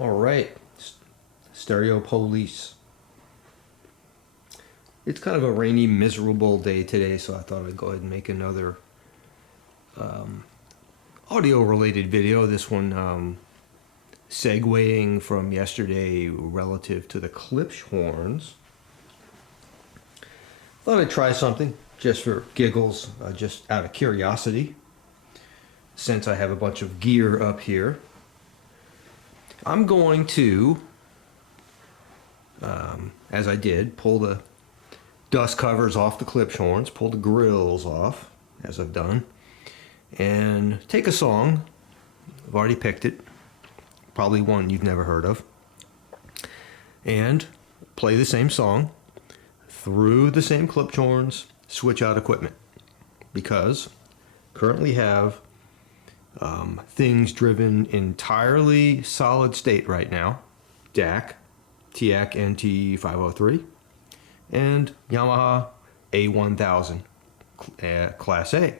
All right, Stereo Police. It's kind of a rainy, miserable day today, so I thought I'd go ahead and make another audio-related video. This one segueing from yesterday relative to the Klipschorns. Thought I'd try something just for giggles, just out of curiosity, since I have a bunch of gear up here. I'm going to, as I did, pull the dust covers off the Klipschorns, pull the grills off, as I've done, and take a song. I've already picked it, probably one you've never heard of, and play the same song through the same Klipschorns, switch out equipment, because currently have things driven entirely solid state right now, DAC, TAC NT503, and Yamaha A1000 Class A.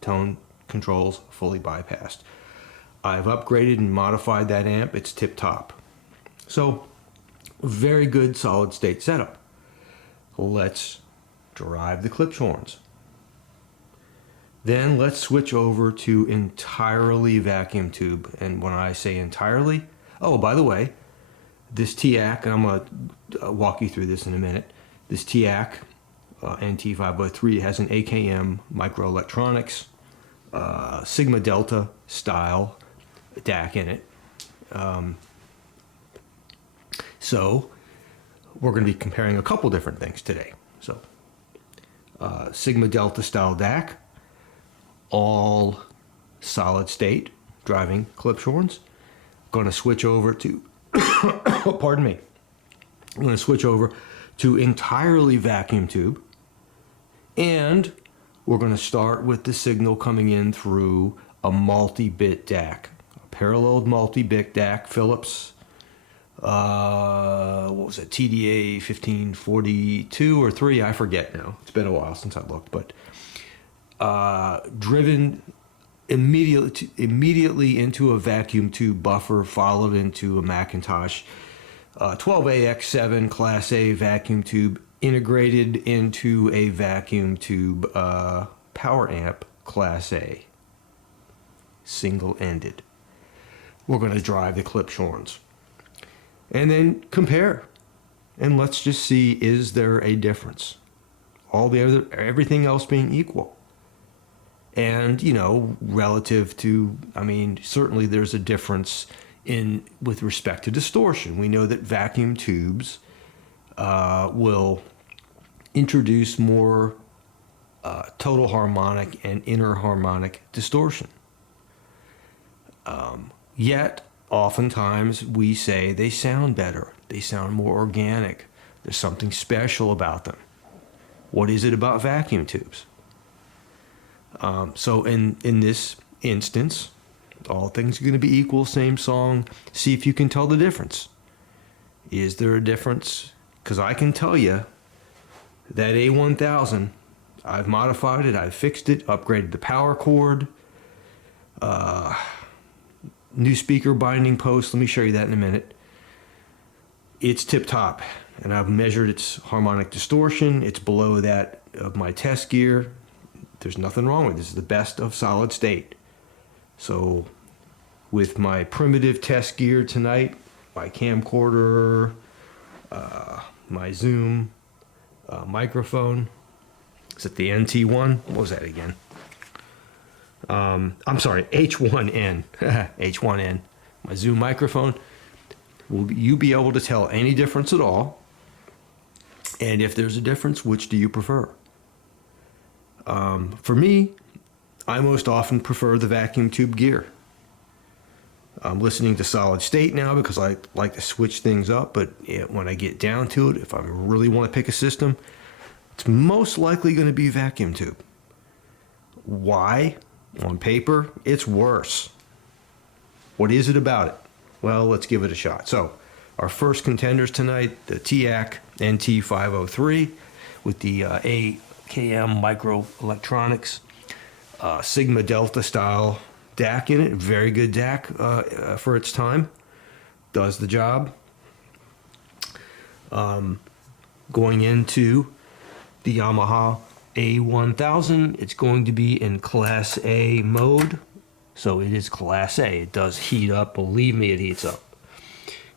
Tone controls fully bypassed. I've upgraded and modified that amp. It's tip top. So, very good solid state setup. Let's drive the Klipschorns. Then let's switch over to entirely vacuum tube. And when I say entirely, oh, by the way, this TAC, and I'm going to walk you through this in a minute. This TAC NT503 has an AKM microelectronics Sigma Delta style DAC in it. So we're going to be comparing a couple different things today. So Sigma Delta style DAC, all solid state driving Klipschorns. Going to switch over to pardon me. I'm going to switch over to entirely vacuum tube, and we're going to start with the signal coming in through a multi-bit DAC, a paralleled multi-bit DAC, Philips. What was it? TDA 1542 or 3? I forget now. It's been a while since I looked, but driven immediately into a vacuum tube buffer, followed into a Macintosh 12AX7 Class A vacuum tube, integrated into a vacuum tube power amp Class A, single-ended. We're going to drive the Klipschorns and then compare, and let's just see, is there a difference? Everything else being equal. And, relative to, certainly there's a difference with respect to distortion. We know that vacuum tubes will introduce more total harmonic and inner harmonic distortion. Yet, oftentimes we say they sound better. They sound more organic. There's something special about them. What is it about vacuum tubes? So in this instance, all things are going to be equal, same song. See if you can tell the difference. Is there a difference? Because I can tell you that A1000, I've modified it, I've fixed it, upgraded the power cord, new speaker binding post. Let me show you that in a minute. It's tip top, and I've measured its harmonic distortion. It's below that of my test gear. There's nothing wrong with it. This is the best of solid state. So with my primitive test gear tonight, my camcorder, my Zoom microphone, is it the NT1? What was that again? I'm sorry, H1N. H1N. My Zoom microphone. Will you be able to tell any difference at all? And if there's a difference, which do you prefer? For me, I most often prefer the vacuum tube gear. I'm listening to solid state now because I like to switch things up, but when I get down to it, if I really want to pick a system, it's most likely going to be vacuum tube. Why? On paper, it's worse. What is it about it? Well, let's give it a shot. So, our first contenders tonight, the TAC NT503 with the AKM microelectronics Sigma Delta style DAC in it. Very good DAC for its time. does the job. Going into the Yamaha A1000, it's going to be in Class A mode. So it is Class A. It does heat up. Believe me, it heats up.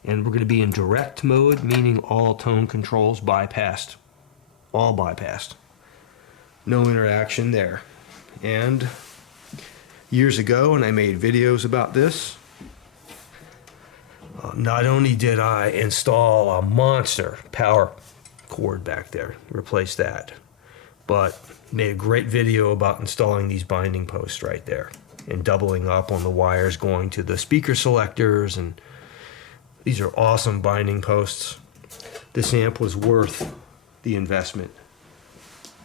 And we're going to be in direct mode, meaning all tone controls bypassed. All bypassed. No interaction there. And years ago, when I made videos about this, not only did I install a monster power cord back there, replace that, but made a great video about installing these binding posts right there and doubling up on the wires going to the speaker selectors, and these are awesome binding posts. This amp was worth the investment,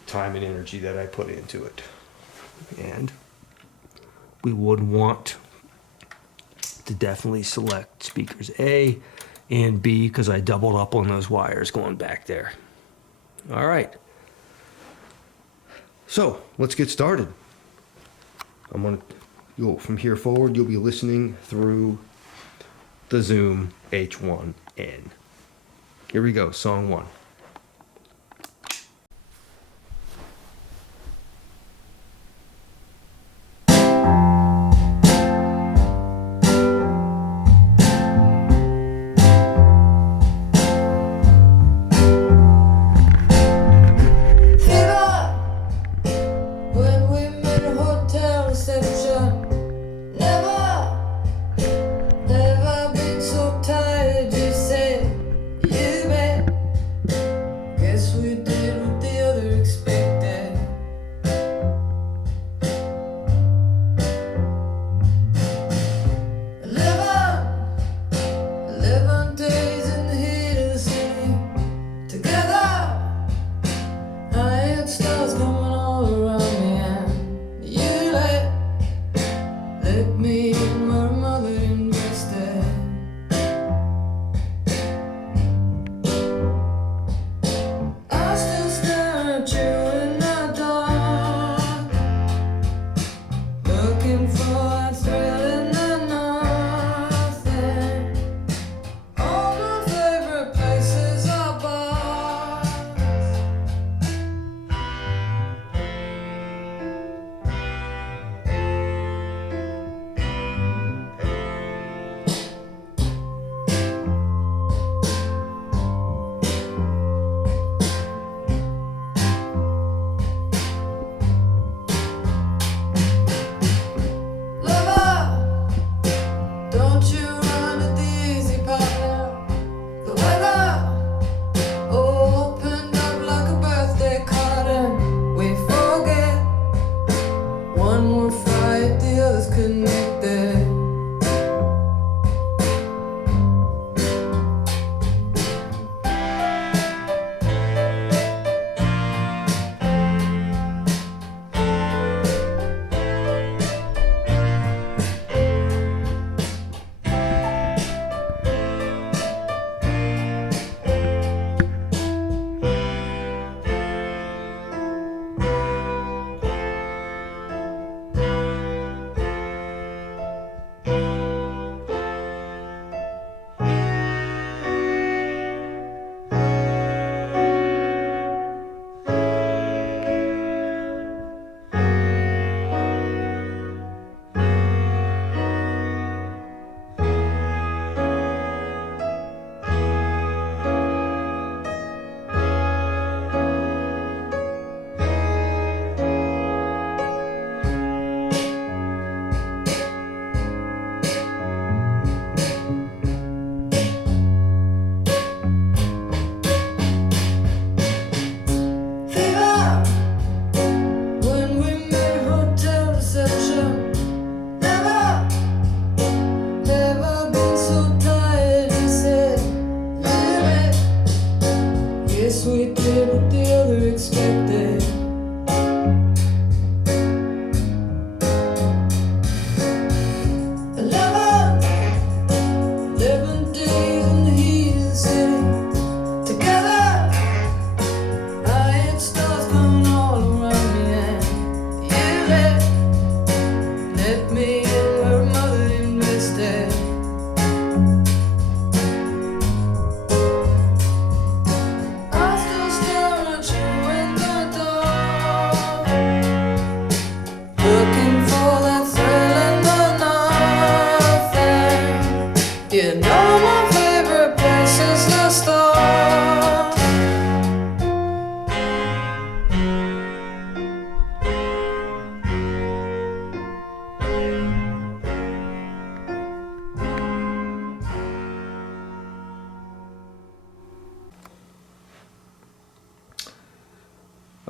time and energy that I put into it. And we would want to definitely select speakers A and B because I doubled up on those wires going back there. All right. So let's get started. From here forward, you'll be listening through the Zoom H1N. Here we go, song 1.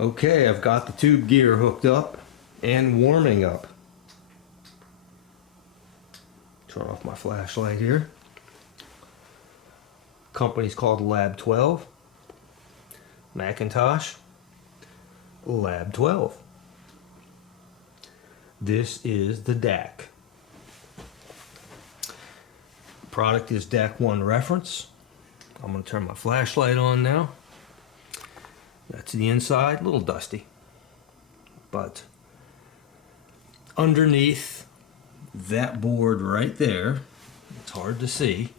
Okay, I've got the tube gear hooked up and warming up. Turn off my flashlight here. Company's called Lab 12. Macintosh. Lab 12. This is the DAC. Product is DAC 1 reference. I'm going to turn my flashlight on now. That's the inside, a little dusty. But underneath that board right there, it's hard to see.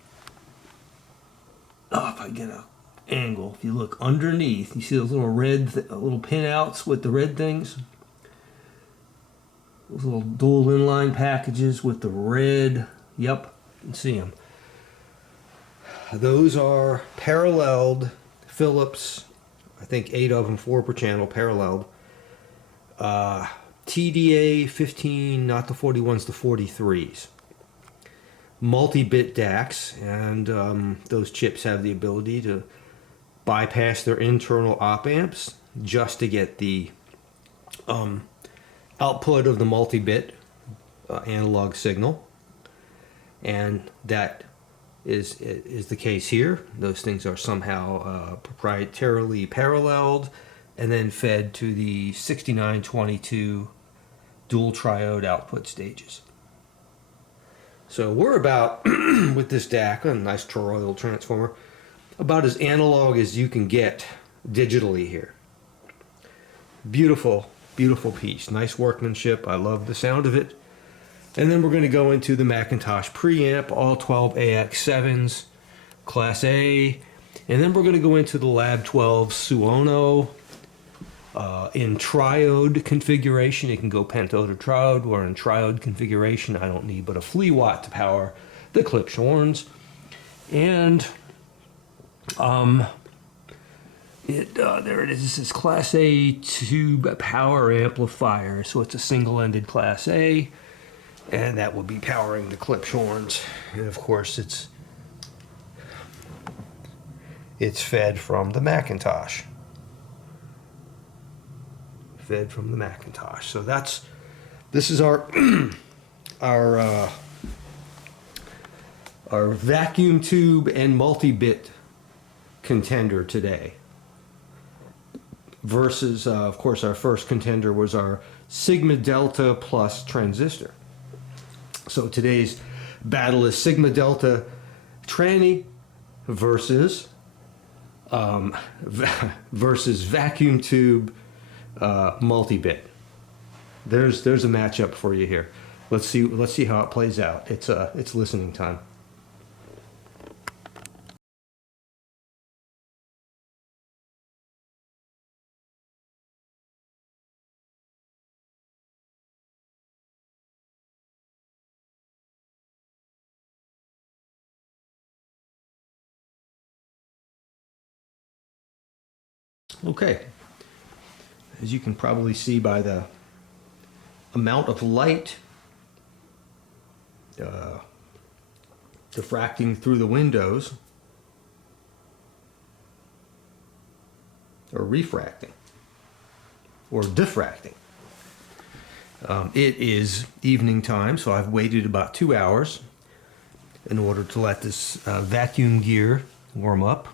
Oh, if I get an angle, if you look underneath, you see those little red, little pinouts with the red things? Those little dual inline packages with the red, yep, you can see them. Those are paralleled Philips, I think 8 of them, 4 per channel, paralleled. TDA 15, not the 41s, the 43s. Multibit DACs, and those chips have the ability to bypass their internal op amps just to get the output of the multibit analog signal, and that is the case here. Those things are somehow proprietarily paralleled and then fed to the 6922 dual triode output stages. So we're about, with this DAC, a nice toroidal transformer, about as analog as you can get digitally here. Beautiful, beautiful piece. Nice workmanship. I love the sound of it. And then we're going to go into the Macintosh preamp, all 12 AX7s, Class A. And then we're going to go into the Lab 12 Suono in triode configuration. It can go pentode or triode, or in triode configuration, I don't need but a flea watt to power the Klipschorns. And there it is. This is Class A tube power amplifier. So it's a single-ended Class A. And that will be powering the Klipschorns. And of course, it's fed from the Macintosh. Fed from the Macintosh. So this is our our vacuum tube and multi-bit contender today. Versus, of course, our first contender was our Sigma Delta plus Transistor. So today's battle is Sigma Delta Tranny versus vacuum tube multi-bit. There's a matchup for you here. Let's see how it plays out. It's listening time. Okay, as you can probably see by the amount of light diffracting through the windows, or refracting, or diffracting. It is evening time, so I've waited about 2 hours in order to let this vacuum gear warm up.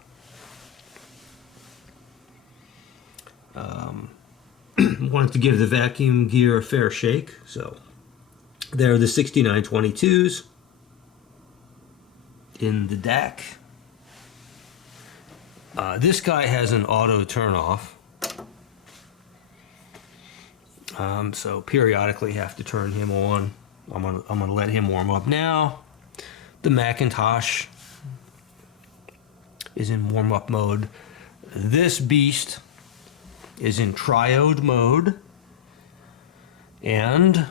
Wanted to give the vacuum gear a fair shake, so there are the 6922s in the DAC. This guy has an auto turn off, so periodically have to turn him on. I'm gonna let him warm up now. The Macintosh is in warm up mode. This beast is in triode mode, and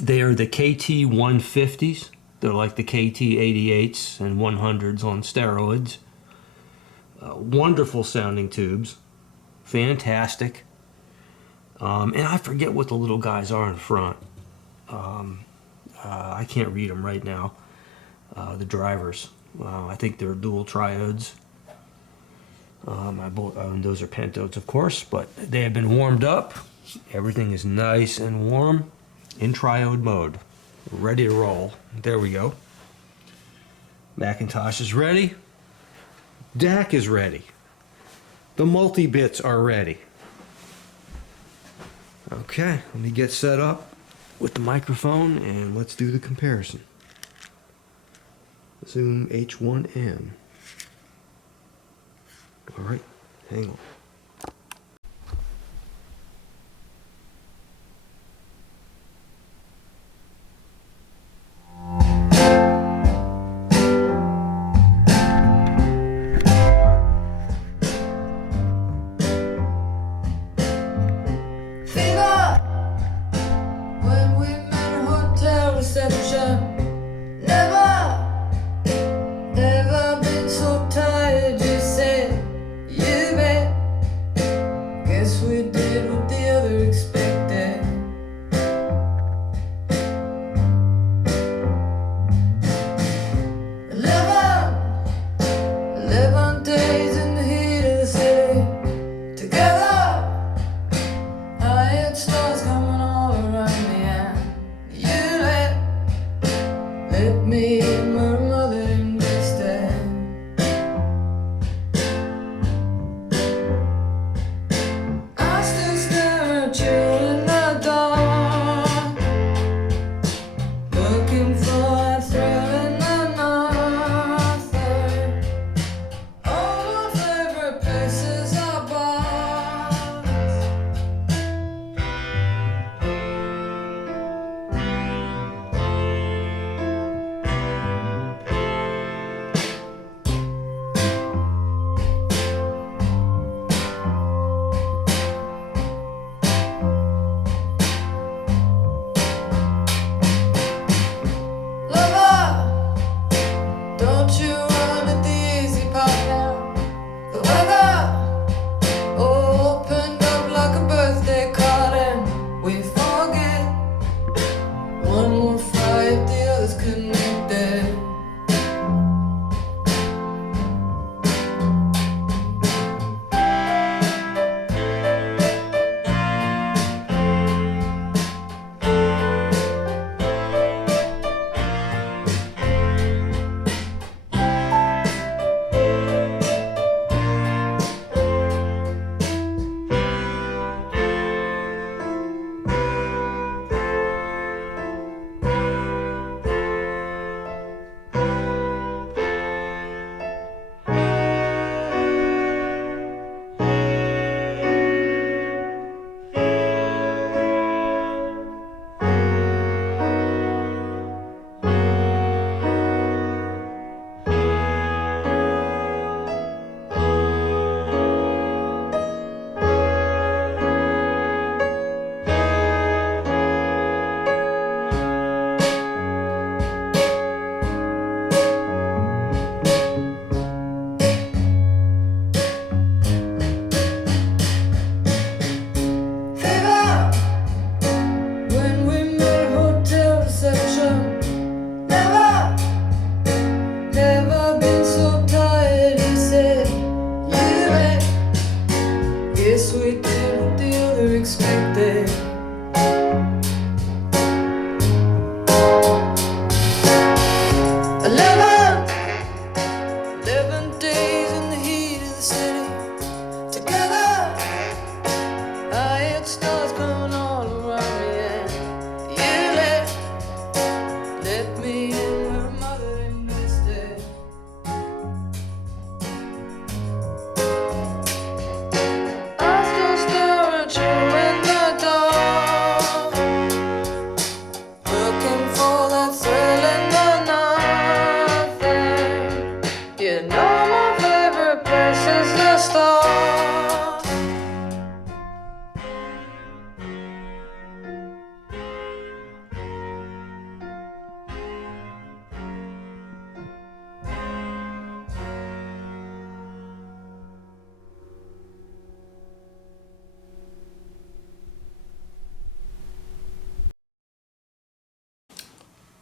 they are the KT 150s. They're like the KT 88s and 100s on steroids. Wonderful sounding tubes, fantastic. And I forget what the little guys are in front. I can't read them right now. The drivers. I think they're dual triodes. Those are pentodes, of course, but they have been warmed up. Everything is nice and warm in triode mode. Ready to roll. There we go. Macintosh is ready. DAC is ready. The multi-bits are ready. Okay, let me get set up with the microphone and let's do the comparison. Zoom H1n. All right, hang on.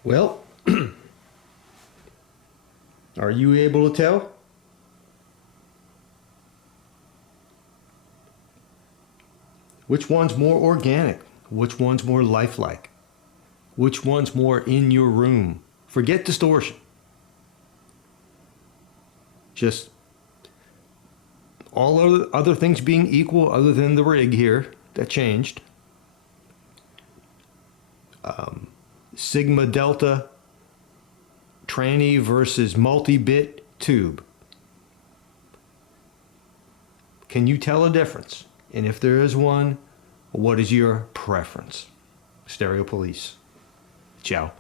Well, are you able to tell? Which one's more organic? Which one's more lifelike? Which one's more in your room? Forget distortion. Just all other things being equal, other than the rig here that changed. Sigma Delta tranny versus multi-bit tube. Can you tell a difference? And if there is one, what is your preference? Stereo Police. Ciao.